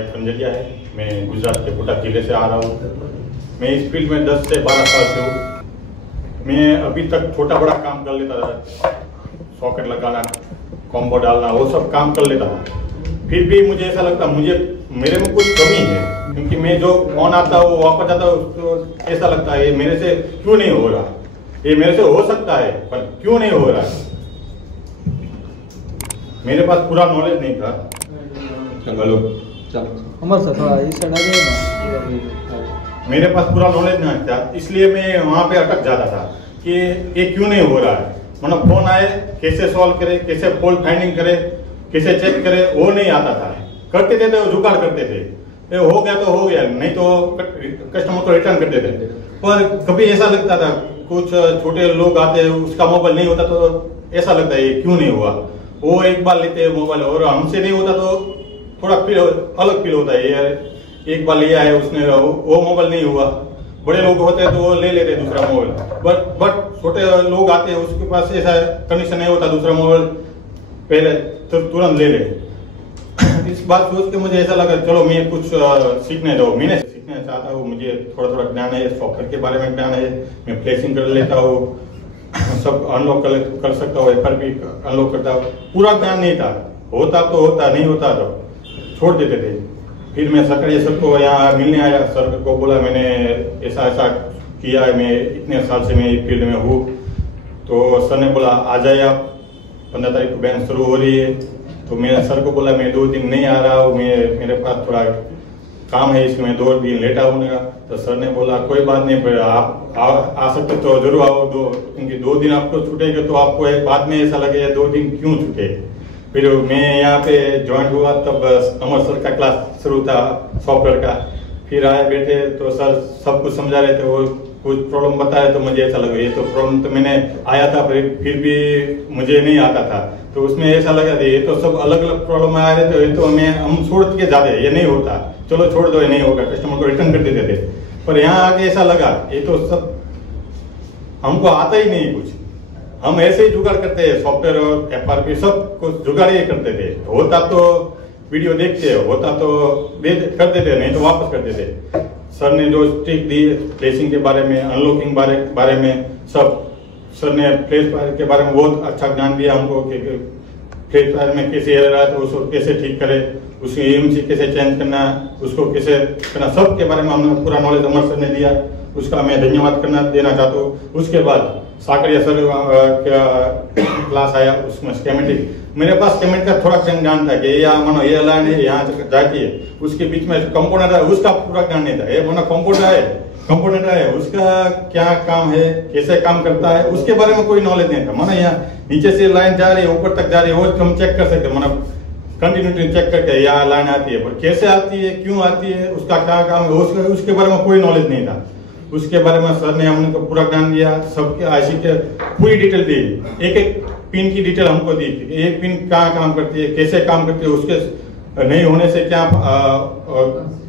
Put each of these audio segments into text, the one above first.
भाई खंजरिया है। मैं गुजरात के कोटा जिले से आ रहा हूँ। मैं इस फील्ड में 10 से 12 साल से हूँ। मैं अभी तक छोटा बड़ा काम कर लेता था, सॉकेट लगाना, कॉम्बो डालना, वो सब काम कर लेता था। फिर भी मुझे ऐसा लगता मेरे में कुछ कमी है, क्योंकि मैं जो फोन आता है वो वापस जाता है, तो ऐसा लगता है ये मेरे से क्यों नहीं हो रहा, ये मेरे से हो सकता है पर क्यों नहीं हो रहा है। मेरे पास पूरा नॉलेज नहीं था। चलो हमारे साथ थोड़ा इस साइड आ जाइए ना। मेरे पास पूरा नॉलेज नहीं था, इसलिए मैं वहाँ पे अटक जाता था कि ये क्यों नहीं हो रहा है। मतलब फोन आए कैसे सॉल्व करे, कैसे फॉल्ट फाइंडिंग करे, कैसे चेक करे, वो नहीं आता था। करते थे तो जुगाड़ करते थे, हो गया तो हो गया, नहीं तो कस्टमर को रिटर्न करते थे। पर कभी ऐसा लगता था कुछ छोटे लोग आते उसका मोबाइल नहीं होता तो ऐसा लगता है ये क्यों नहीं हुआ। वो एक बार लेते हैं मोबाइल और हमसे नहीं होता तो थोड़ा फील अलग फील होता है, यार एक बार लिया है उसने वो मोबाइल नहीं हुआ। बड़े लोग होते हैं तो वो ले लेते हैं दूसरा मोबाइल, बट छोटे लोग आते हैं उसके पास ऐसा कंडीशन नहीं होता, दूसरा मोबाइल पहले तो तुरंत ले ले। इस बात सोच के मुझे ऐसा लगा चलो मैं कुछ सीखने दो। मैंने सीखना चाहता हूँ, मुझे थोड़ा थोड़ा ज्ञान है, सॉफ्टवेयर के बारे में ज्ञान है, मैं प्लेसिंग कर लेता हूँ, सब अनलॉक कर सकता हूँ, FRP अनलॉक करता हूँ। पूरा ज्ञान नहीं था, होता तो होता, नहीं होता तो छोड़ देते थे। फिर मैं सकरिया सर को यहाँ मिलने आया, सर को बोला मैंने ऐसा ऐसा किया है, मैं इतने साल से मैं इस फील्ड में हूँ। तो सर ने बोला आ जाए आप, 15 तारीख को बैच शुरू हो रही है। तो मैंने सर को बोला मैं 2 दिन नहीं आ रहा हूँ, मेरे पास थोड़ा काम है, इसमें 2 दिन लेट आऊंगा। तो सर ने बोला कोई बात नहीं, आप आ सकते तो जरूर आओ, क्योंकि 2 दिन आपको छूटेगा तो आपको एक बाद में ऐसा लगेगा 2 दिन क्यों छूटे। फिर मैं यहाँ पे ज्वाइन हुआ, तब अमर सर का क्लास शुरू था सॉफ्टवेयर का। फिर आए बैठे तो सर सब कुछ समझा रहे थे, वो कुछ प्रॉब्लम बताया तो मुझे ऐसा लगा ये तो प्रॉब्लम तो मैंने आया था फिर भी मुझे नहीं आता था। तो उसमें ऐसा लगा ये तो सब अलग अलग प्रॉब्लम आ रहे थे, ये तो हम छोड़ के जाते, ये नहीं होता, चलो छोड़ दो, ये नहीं होगा, कस्टमर को रिटर्न कर देते थे। पर यहाँ आके ऐसा लगा ये तो सब हमको आता ही नहीं कुछ, हम ऐसे ही जुगाड़ करते हैं, सॉफ्टवेयर और FRP सब कुछ जुगाड़ ही करते थे। होता तो वीडियो देखते, होता तो कर देते, नहीं तो वापस कर देते। सर ने जो ट्रिक दी प्लेसिंग के बारे में, अनलॉकिंग बारे में, सब सर ने फ्लैश फायर के बारे में बहुत अच्छा ज्ञान दिया हमको कि फ्लैश फायर में कैसे एरर आए तो उसको कैसे ठीक करे, उसकी EMC कैसे चेंज करना, उसको कैसे करना, सब के बारे में हमने पूरा नॉलेज अमर सर ने दिया, उसका मैं धन्यवाद देना चाहता हूँ। उसके बाद साकरिया सर का क्लास आया, उसमें स्केमेटिक, मेरे पास स्केमेटिक का थोड़ा ज्ञान था कि यहाँ मानो ये लाइन है, यहाँ जाती है, उसके बीच में कंपोनेंट है, उसका पूरा ज्ञान नहीं था। ये मानो कंपोनेंट है, उसका क्या काम है, कैसे काम करता है, उसके बारे में कोई नॉलेज नहीं था। मानो यहाँ नीचे से लाइन जा रही है, ऊपर तक जा रही है, वो हम चेक कर सकते, मानो कंटिन्यूटी चेक करके यहाँ लाइन आती है, पर कैसे आती है, क्यों आती है, उसका क्या काम है, उसके बारे में कोई नॉलेज नहीं था। उसके बारे में सर ने हमने को पूरा ज्ञान दिया, सबके IC के पूरी डिटेल दी, एक एक पिन की डिटेल हमको दी, एक पिन कहाँ काम करती है, कैसे काम करती है, उसके नहीं होने से क्या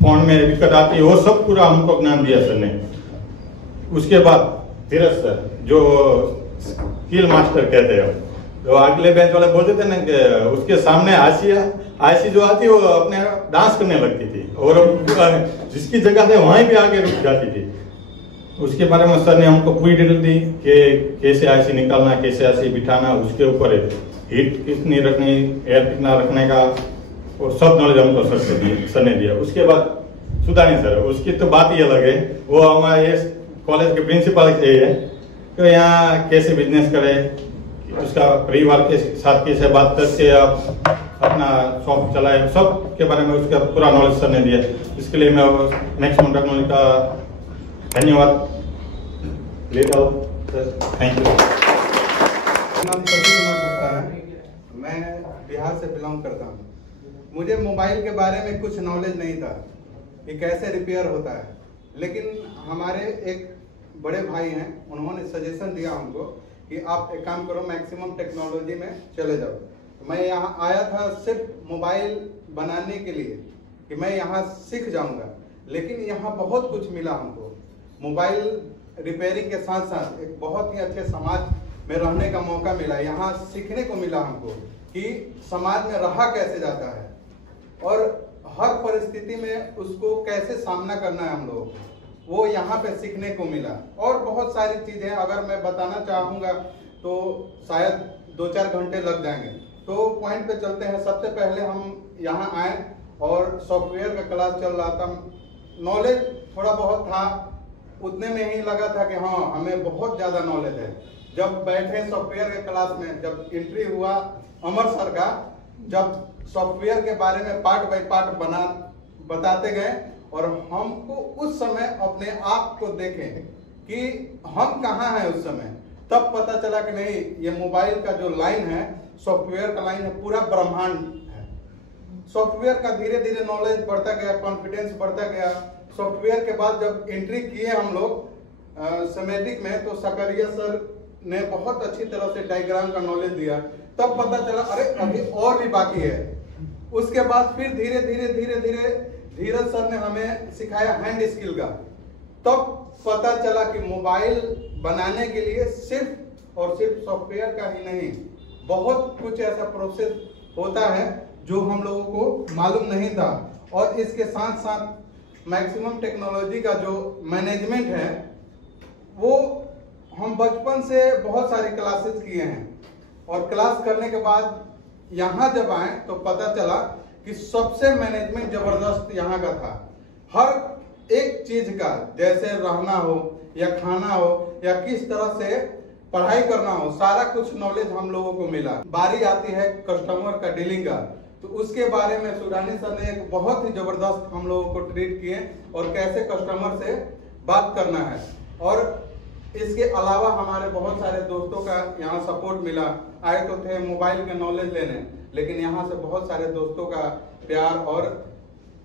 फोन में दिक्कत आती है, वो सब पूरा हमको ज्ञान दिया सर ने। उसके बाद धीरज सर जो स्किल मास्टर कहते हैं, तो अगले बेंच वाले बोलते थे ना कि उसके सामने आयशी जो आती है वो अपने डांस करने लगती थी और जिसकी जगह से वहीं पे आके रुक जाती थी। उसके बारे में सर ने हमको पूरी डिटेल दी कि कैसे IC निकालना, कैसे IC बिठाना, उसके ऊपर हीट कितनी रखनी, एयर कितना रखने का, वो सब नॉलेज हमको सर ने दिया। उसके बाद सुधानी सर, उसकी तो बात ही अलग है, वो हमारे कॉलेज के प्रिंसिपल है, तो यहाँ कैसे बिजनेस करे, उसका परिवार के साथ कैसे बात करके आप अपना शॉप चलाए, सब के बारे में उसका पूरा नॉलेज सर ने दिया। इसके लिए मैं मैक्सिमम टेक्नोलॉजी का धन्यवाद लेता हूँ सर, थैंक यू। नाम प्रदीप कुमार गुप्ता है, मैं बिहार से बिलोंग करता हूँ। मुझे मोबाइल के बारे में कुछ नॉलेज नहीं था कि कैसे रिपेयर होता है, लेकिन हमारे एक बड़े भाई हैं, उन्होंने सजेशन दिया हमको कि आप एक काम करो, मैक्सिमम टेक्नोलॉजी में चले जाओ। तो मैं यहाँ आया था सिर्फ मोबाइल बनाने के लिए कि मैं यहाँ सीख जाऊँगा, लेकिन यहाँ बहुत कुछ मिला हमको। मोबाइल रिपेयरिंग के साथ साथ एक बहुत ही अच्छे समाज में रहने का मौका मिला। यहाँ सीखने को मिला हमको कि समाज में रहा कैसे जाता है, और हर परिस्थिति में उसको कैसे सामना करना है हम लोगों को, वो यहाँ पे सीखने को मिला। और बहुत सारी चीज़ें अगर मैं बताना चाहूँगा तो शायद 2-4 घंटे लग जाएंगे। तो पॉइंट पे चलते हैं। सबसे पहले हम यहाँ आए और सॉफ्टवेयर का क्लास चल रहा था। नॉलेज थोड़ा बहुत था, उतने में ही लगा था कि हाँ हमें बहुत ज़्यादा नॉलेज है। जब बैठे सॉफ्टवेयर के क्लास में, जब एंट्री हुआ अमर सर का, जब सॉफ्टवेयर के बारे में पार्ट बाय पार्ट बताते गए और हमको उस समय अपने आप को देखें कि हम कहाँ हैं उस समय, तब पता चला कि नहीं, ये मोबाइल का जो लाइन है, सॉफ्टवेयर का लाइन है, पूरा ब्रह्मांड है। सॉफ्टवेयर का धीरे धीरे नॉलेज बढ़ता गया, कॉन्फिडेंस बढ़ता गया। सॉफ्टवेयर के बाद जब एंट्री किए हम लोग सेमेटिक में, तो सकरिया सर ने बहुत अच्छी तरह से डायग्राम का नॉलेज दिया। तब पता चला अरे अभी और भी बाकी है। उसके बाद फिर धीरे धीरे धीरज सर ने हमें सिखाया हैंड स्किल का। तब पता चला कि मोबाइल बनाने के लिए सिर्फ और सिर्फ सॉफ्टवेयर का ही नहीं, बहुत कुछ ऐसा प्रोसेस होता है जो हम लोगों को मालूम नहीं था। और इसके साथ साथ मैक्सिमम टेक्नोलॉजी का जो मैनेजमेंट है, वो हम बचपन से बहुत सारी क्लासेस किए हैं। और क्लास करने के बाद यहाँ जब आए तो पता चला कि सबसे मैनेजमेंट जबरदस्त यहाँ का था। हर एक चीज का, जैसे रहना हो या खाना हो या किस तरह से पढ़ाई करना हो, सारा कुछ नॉलेज हम लोगों को मिला। बारी आती है कस्टमर का डीलिंग का, तो उसके बारे में सुडानी सर ने एक बहुत ही जबरदस्त हम लोगों को ट्रीट किए और कैसे कस्टमर से बात करना है। और इसके अलावा हमारे बहुत सारे दोस्तों का यहाँ सपोर्ट मिला। आए तो थे मोबाइल के नॉलेज लेने, लेकिन यहाँ से बहुत सारे दोस्तों का प्यार और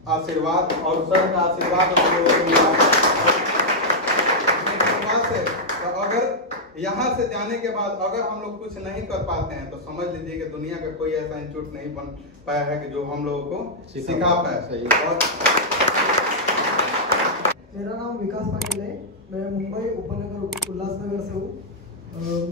आशीर्वाद और सर का आशीर्वाद हम लोगों को मिला। तो अगर यहाँ से जाने के बाद अगर हम लोग कुछ नहीं कर पाते हैं तो समझ लीजिए कि दुनिया का कोई ऐसा इंस्टीट्यूट नहीं बन पाया है कि जो हम लोगों को सिखा पाए। और मेरा नाम विकास पाटिल है, मैं मुंबई उपनगर उल्लासनगर से हूँ।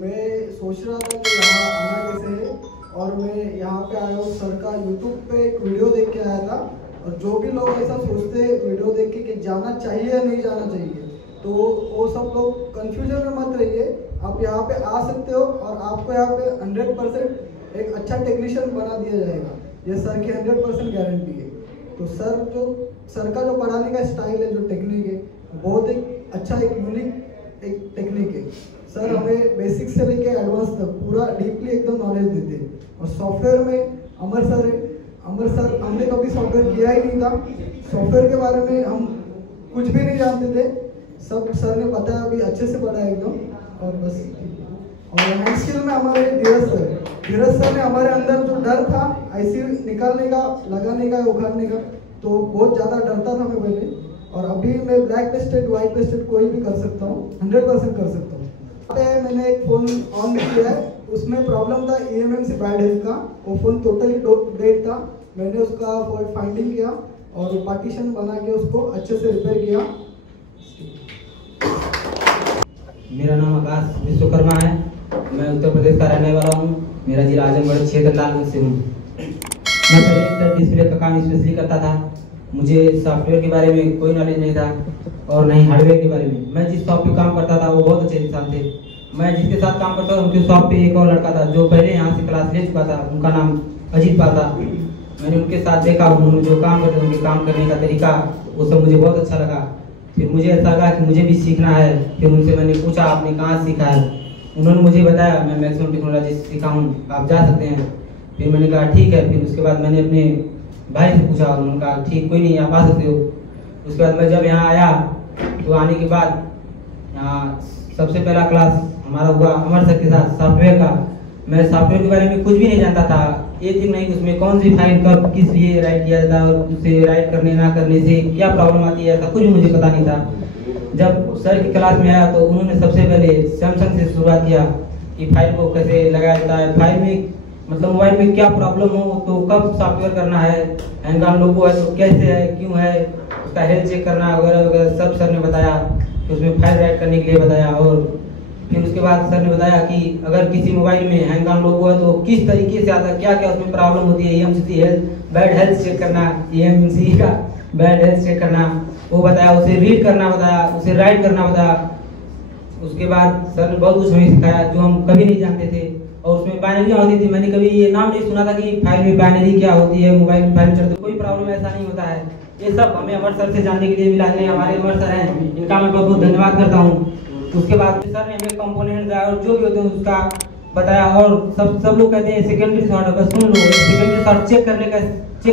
मैं सोच रहा था कि यहाँ आना कैसे है, और मैं यहाँ पे आया हूँ। सर का यूट्यूब पे एक वीडियो देख के आया था। और जो भी लोग ऐसा सोचते हैं वीडियो देख के कि जाना चाहिए या नहीं जाना चाहिए, तो वो सब लोग कंफ्यूजन में मत रहिए। आप यहाँ पे आ सकते हो और आपको यहाँ पे 100% एक अच्छा टेक्नीशियन बना दिया जाएगा, ये सर की 100% गारंटी है। तो सर का जो पढ़ाने का स्टाइल है, जो टेक्निक है, बहुत एक अच्छा, एक यूनिक एक टेक्निक है। सर हमें बेसिक से लेके एडवांस तक पूरा डीपली एकदम नॉलेज देते हैं। और सॉफ्टवेयर में अमर सर है। अमर सर, हमने कभी सॉफ्टवेयर किया ही नहीं था, सॉफ्टवेयर के बारे में हम कुछ भी नहीं जानते थे, सब सर ने बताया, अभी अच्छे से पढ़ा एकदम। और बस, और हैंड स्किल में हमारे धीरज सर ने हमारे अंदर जो डर था ऐसे निकालने का, लगाने का, उखाड़ने का, तो बहुत ज़्यादा डरता था मैं पहले। और अभी मैं ब्लैक लिस्टेड, वाइट लिस्टेड कोई भी कर सकता हूँ, 100% कर सकता हूँ। मैंने एक फ़ोन ऑन किया है, उसमें प्रॉब्लम था EMM से बैड हेल्थ का, वो फ़ोन टोटली डेड था। मैंने उसका फॉल्ट फाइंडिंग किया और पार्टीशन बना के उसको अच्छे से रिपेयर किया। मेरा नाम आकाश विश्वकर्मा है, मैं उत्तर प्रदेश का रहने वाला हूँ। मेरा जिला आजमगढ़ क्षेत्र लालगंज से हूँ। मैं पहले डिस्प्ले का काम स्पेशली करता था। मुझे सॉफ्टवेयर के बारे में कोई नॉलेज नहीं था और नहीं हार्डवेयर के बारे में। मैं जिस शॉप पे काम करता था वो बहुत अच्छे इंसान थे। मैं जिसके साथ काम करता था उनके शॉप पे एक और लड़का था जो पहले यहाँ से क्लास ले चुका था, उनका नाम अजीत पाल था। मैंने उनके साथ देखा, उन्होंने जो काम करते उनके काम करने का तरीका, वो सब मुझे बहुत अच्छा लगा। फिर मुझे ऐसा लगा कि मुझे भी सीखना है। फिर उनसे मैंने पूछा आपने कहाँ सीखा है, उन्होंने मुझे बताया मैं मैक्सिमम टेक्नोलॉजी सीखा हूँ, आप जा सकते हैं। फिर मैंने कहा ठीक है। फिर उसके बाद मैंने अपने भाई से पूछा, उन्होंने कहा ठीक कोई नहीं, आप आ सकते हो। उसके बाद मैं जब यहाँ आया तो आने के बाद यहाँ सबसे पहला क्लास हमारा हुआ अमर सर के साथ सॉफ्टवेयर का। मैं सॉफ्टवेयर के बारे में कुछ भी नहीं जानता था, एक दिन नहीं उसमें कौन सी फाइल कब किस लिए राइट किया जाता है और उसे राइट करने ना करने से क्या प्रॉब्लम आती है, ऐसा कुछ भी मुझे पता नहीं था। जब सर की क्लास में आया तो उन्होंने सबसे पहले सैमसंग से शुरुआत किया कि फाइल को कैसे लगाया जाता है, फाइल में मतलब मोबाइल में क्या प्रॉब्लम हो तो कब सॉफ्टवेयर करना है, हैंग ऑन लोगो है तो कैसे है, क्यों है, उसका हेल्थ चेक करना वगैरह वगैरह सब सर ने बताया। उसमें फाइल राइट करने के लिए बताया। और फिर उसके बाद सर ने बताया कि अगर किसी मोबाइल में हैंग ऑन लोगो है तो किस तरीके से आता है, क्या क्या उसमें प्रॉब्लम होती है, EMC health bad health check करना, EMC का बैड हेल्थ चेक करना वो बताया, उसे रीड करना बताया, उसे राइट करना बताया। उसके बाद सर ने बहुत कुछ हमें सिखाया जो हम कभी नहीं जानते थे। और उसमें बाइनरी होती थी, मैंने कभी ये नाम नहीं सुना था कि फाइल में बाइनरी क्या होती है, मोबाइल में फाइल चढ़ते, कोई प्रॉब्लम ऐसा नहीं होता है। ये सब हमें अमर सर से जानने के लिए मिला है। हमारे अमर सर हैं, इनका मैं बहुत बहुत धन्यवाद करता हूँ। उसके बाद सर ने हमें कंपोनेंट और जो भी होते हैं उसका बताया। और सब लोग कहते हैं सेकेंडरी शॉट, बस सुन लो, सेकेंडरी शॉट चेक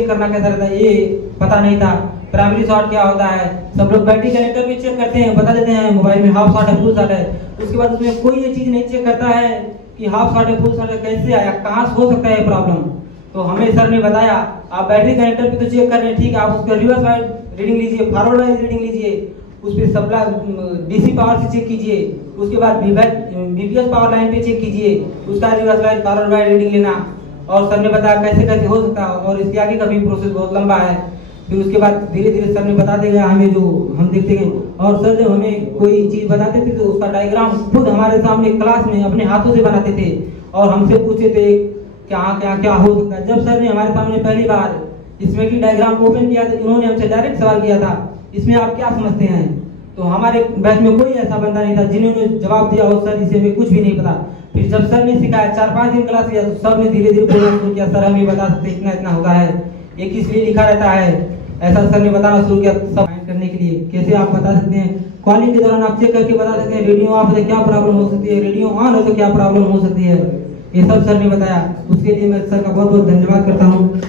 करना कैसा रहता है ये पता नहीं था। प्राइमरी शॉट क्या होता है, सब लोग बैटरी कनेक्टर भी चेक करते हैं, बता देते हैं मोबाइल में हाफ शॉट है फुल शॉट है। उसके बाद उसमें कोई ये चीज नहीं चेक करता है कि हाफ शॉट है फुल शॉट है, कैसे आया, कहाँ से हो सकता है प्रॉब्लम। तो हमें सर ने बताया आप बैटरी कनेक्टर भी तो चेक कर रहे हैं, ठीक है, आप उसका रिवर्स वाइज रीडिंग लीजिए, फॉरवर्ड वाइज रीडिंग लीजिए, उस पर सप्लाई DC पावर से चेक कीजिए, उसके बाद BPS पावर लाइन पे चेक कीजिए, उसका reverse wise forward wise reading लेना। और सर ने बताया कैसे कैसे हो सकता है, और इसके आगे का भी प्रोसेस बहुत लंबा है। फिर उसके बाद धीरे धीरे सर ने बताते गए हमें, जो हम देखते गए। और सर जब हमें कोई चीज बताते थे तो उसका डायग्राम खुद हमारे सामने क्लास में अपने हाथों से बनाते थे और हमसे पूछते थे क्या क्या क्या हो सकता है। जब सर ने हमारे सामने पहली बार इसमें की डायग्राम ओपन किया तो उन्होंने हमसे डायरेक्ट सवाल किया था, इसमें आप क्या समझते हैं। तो हमारे बैच में कोई ऐसा बंदा नहीं था जिन्होंने जवाब दिया हो सर इसे हमें कुछ भी नहीं पता। फिर जब सर ने सिखाया 4-5 दिन क्लास किया तो सब ने धीरे धीरे बोलना शुरू किया, सर हमें बता सकते इतना इतना होता है, ये किस लिए लिखा रहता है, ऐसा सर ने बताना शुरू किया। सब करने के लिए कैसे आप बता सकते हैं, कॉलिंग के दौरान आप चेक करके बता सकते हैं, रेडियो ऑफ है क्या प्रॉब्लम हो सकती है, रेडियो ऑन हो तो क्या प्रॉब्लम हो सकती है, ये सब सर ने बताया। उसके लिए मैं सर का बहुत बहुत धन्यवाद करता हूँ।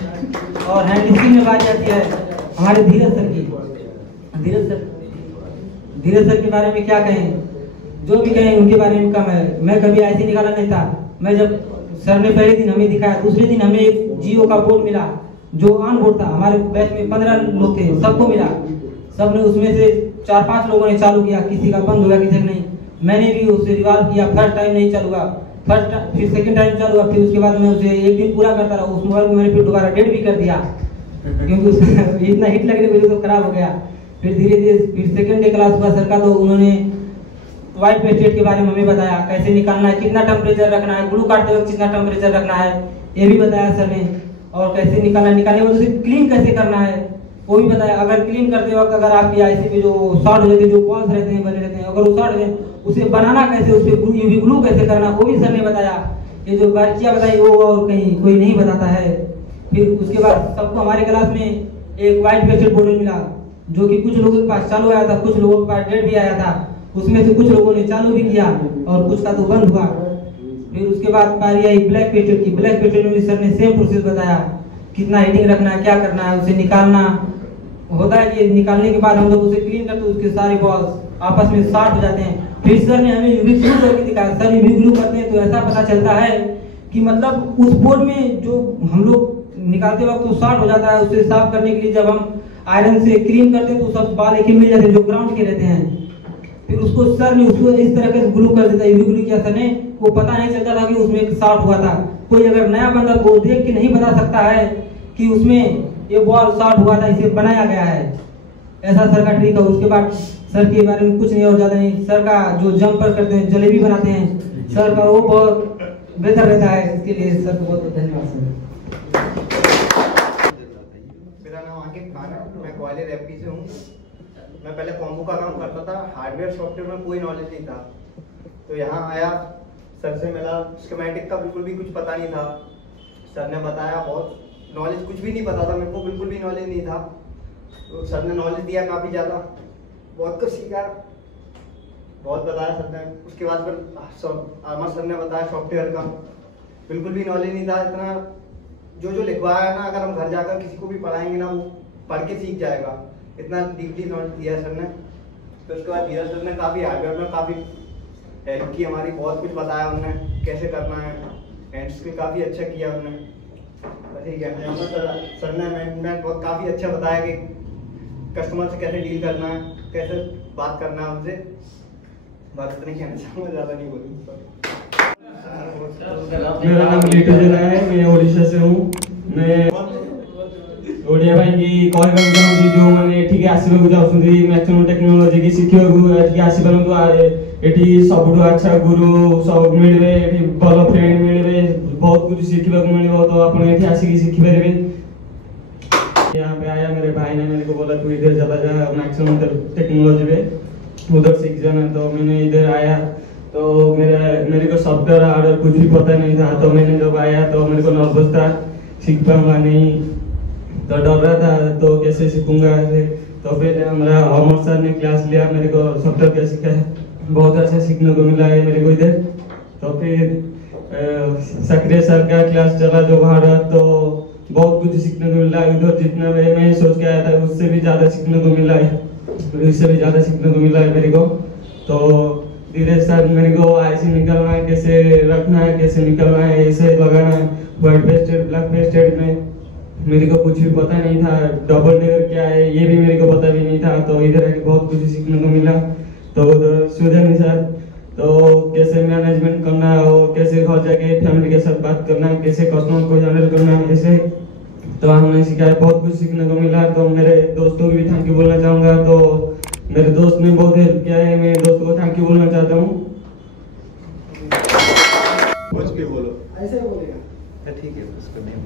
और हैंड लिस्टिंग में बात आती है हमारे धीरज सर की। धीरज सर के बारे में क्या कहें, जो भी कहें उनके बारे में कम है। मैं कभी ऐसे निकाला नहीं था। मैं जब सर ने पहले दिन हमें दिखाया, दूसरे दिन हमें एक जियो का बोर्ड मिला जो ऑन बोर्ड था। हमारे बैच में 15 लोग थे, सबको मिला। सबने उसमें से 4-5 लोगों ने चालू किया, किसी का बंद होगा किसी का नहीं। मैंने भी उसे रिवॉल्व किया, फर्स्ट टाइम नहीं चालू हुआ, फिर सेकंड टाइम चालू हुआ। फिर उसके बाद मैं उसे एक दिन पूरा करता रहा। उस मोबाइल को मैंने फिर दोबारा डेट भी कर दिया क्योंकि उसका इतना हिट लगने की वजह से खराब हो गया। फिर धीरे धीरे फिर सेकंड डे क्लास हुआ सर का, तो उन्होंने व्हाइट पेस्टेड के बारे में हमें बताया, कैसे निकालना है, कितना टेम्परेचर रखना है, ग्लू काटते वक्त कितना टेम्परेचर रखना है, ये भी बताया सर ने। और कैसे निकालना, निकालने के बाद उसे क्लीन कैसे करना है वो भी बताया। अगर क्लीन करते वक्त अगर आपकी आईसी पे जो शॉर्ट हो जाते हैं, जो बॉल्स रहते हैं बने रहते हैं, अगर वो शॉर्ट हो जाए उसे बनाना कैसे, उस पर यूवी ग्लू कैसे करना वो भी सर ने बताया। ये जो बारीकियां बताई वो और कहीं कोई नहीं बताता है। फिर उसके बाद सबको हमारे क्लास में एक व्हाइट पेस्टेड बोर्ड मिला जो कि कुछ लोगों के पास चालू आया था, कुछ लोगों के पास डेट भी आया था। उसमें से कुछ लोगों ने चालू भी किया और कुछ का तो बंद हुआ। फिर उसके बाद पारी आई ब्लैक पेस्टेड की। ब्लैक पेस्टेड में सर ने सेम प्रोसेस बताया, कितना हेडिंग रखना है, क्या करना है, उसे निकालना होता है कि निकालने के बाद हम लोग उसे क्लीन करते उसके सारे बॉल्स आपस में शॉर्ट हो जाते हैं। फिर सर ने हमें यूवी ग्लू करके दिखाया। सर यूवी ग्लू करते हैं तो ऐसा पता चलता है कि मतलब उस बोर्ड में जो हम लोग निकालते वक्त तो शॉर्ट हो जाता है, उसे साफ करने के लिए जब हम आयरन से क्लीन करते हैं तो सब बाल एक ही मिल जाते हैं जो ग्राउंड के रहते हैं। फिर उसको सर ने उसको इस तरह से ग्लू कर देता, यूवी ग्लू किया सर ने, वो पता नहीं चलता था कि उसमें एक शॉर्ट हुआ था। कोई अगर नया बंदा वो देख के नहीं बता सकता है कि उसमें ये बॉल शॉर्ट हुआ था, इसे बनाया गया है। ऐसा सर का ट्रिक है। उसके बाद सर के बारे में कुछ नहीं और ज्यादा नहीं। सर का जो जंपर करते हैं, जलेबी बनाते हैं, सर का वो बहुत बेहतर रहता है। इसके लिए सर को बहुत धन्यवाद सर। मेरा नाम अंकित खान है, मैं ग्वालियर एमपी से हूँ। मैं पहले कॉम्बो का काम करता था, हार्डवेयर सॉफ्टवेयर में कोई नॉलेज नहीं था। तो यहाँ आया, सर से मिला, स्कीमेटिक का बिल्कुल भी कुछ पता नहीं था। सर ने बताया, बहुत नॉलेज कुछ भी नहीं पता था, मेरे को बिल्कुल भी नॉलेज नहीं था। तो सर ने नॉलेज दिया काफ़ी ज़्यादा, बहुत कुछ सीखा, बहुत बताया सर ने। उसके बाद फिर आमा सर ने बताया सॉफ्टवेयर का, बिल्कुल भी नॉलेज नहीं था। इतना जो लिखवाया है ना, अगर हम घर जाकर किसी को भी पढ़ाएंगे ना, वो पढ़ के सीख जाएगा। इतना डीपली नॉलेज दिया सर ने। तो उसके बाद धीरज सर ने काफ़ी हार्डवेयर में काफ़ी हेल्प की हमारी, बहुत कुछ बताया उन्होंने कैसे करना है, हैंड्स के काफ़ी अच्छा किया उन्होंने। ठीक है, सर ने मैं बहुत काफ़ी अच्छा बताया कि कस्टमर से कैसे डील करना है, कैसे बात करना है उनसे। बात इतनी कहना चाहूँगा, ज़्यादा नहीं बोलूँगा। मेरा नाम लीटू जेना है, मैं ओडिशा से हूँ। मैं ओडिया भाई की कह चाहूँगी जो मैंने एठिके आसवाक चाहूँगी मैक्सिमम टेक्नोलोजी की शिखा आसपारत। एठी सबुठ अच्छा गुरु सब मिलबे, भल फ्रेंड मिलबे, बहुत कुछ शिखा मिल, तो आप आसिक शिखिपारे। यहाँ पे आया, मेरे भाई ने मेरे को बोला तू इधर चला जा, मैक्सिमम टेक्नोलॉजी पे उधर सीख जाना। तो मैंने इधर आया तो मेरे को सॉफ्टवेयर हार्डवेयर कुछ भी पता नहीं था। तो मैंने जब आया तो मेरे को नर्वस था, सीख पाऊंगा नहीं, तो डर रहा था तो कैसे सीखूंगा ऐसे। तो फिर हमारा अमर सर ने क्लास लिया, मेरे को सॉफ्टवेयर कैसे सिखाया, बहुत अच्छा सीखने को मिला है मेरे को इधर। तो फिर सक्रिय सर का क्लास चला जो भारत, तो बहुत कुछ सीखने को मिला उधर। जितना मैं सोच के आया था उससे भी ज़्यादा सीखने को मिला है, इससे भी ज़्यादा सीखने को मिला है मेरे को। तो धीरे सर मेरे को ऐसे निकलना है, कैसे रखना है, कैसे निकलना है, ऐसे लगाना है, व्हाइट पेस्टेड ब्लैक पेस्टेड में मेरे को कुछ भी पता नहीं था। डबल डेयर क्या है ये भी मेरे को पता भी नहीं था। तो इधर आके बहुत कुछ सीखने को मिला। तो उधर सुधन सर तो कैसे मैनेजमेंट करना है और कैसे घर जाके फैमिली के साथ बात करना है, कैसे कस्टमर को हैंडल करना है, ऐसे तो हमने सिखाया, बहुत कुछ सीखने को मिला। तो मेरे दोस्तों को भी थैंक यू बोलना चाहूँगा। तो मेरे दोस्त ने बहुत हेल्प किया है, मेरे दोस्तों को थैंक यू बोलना चाहता हूँ। कुछ भी बोलो, ऐसे बोलेगा ठीक है, उसको नहीं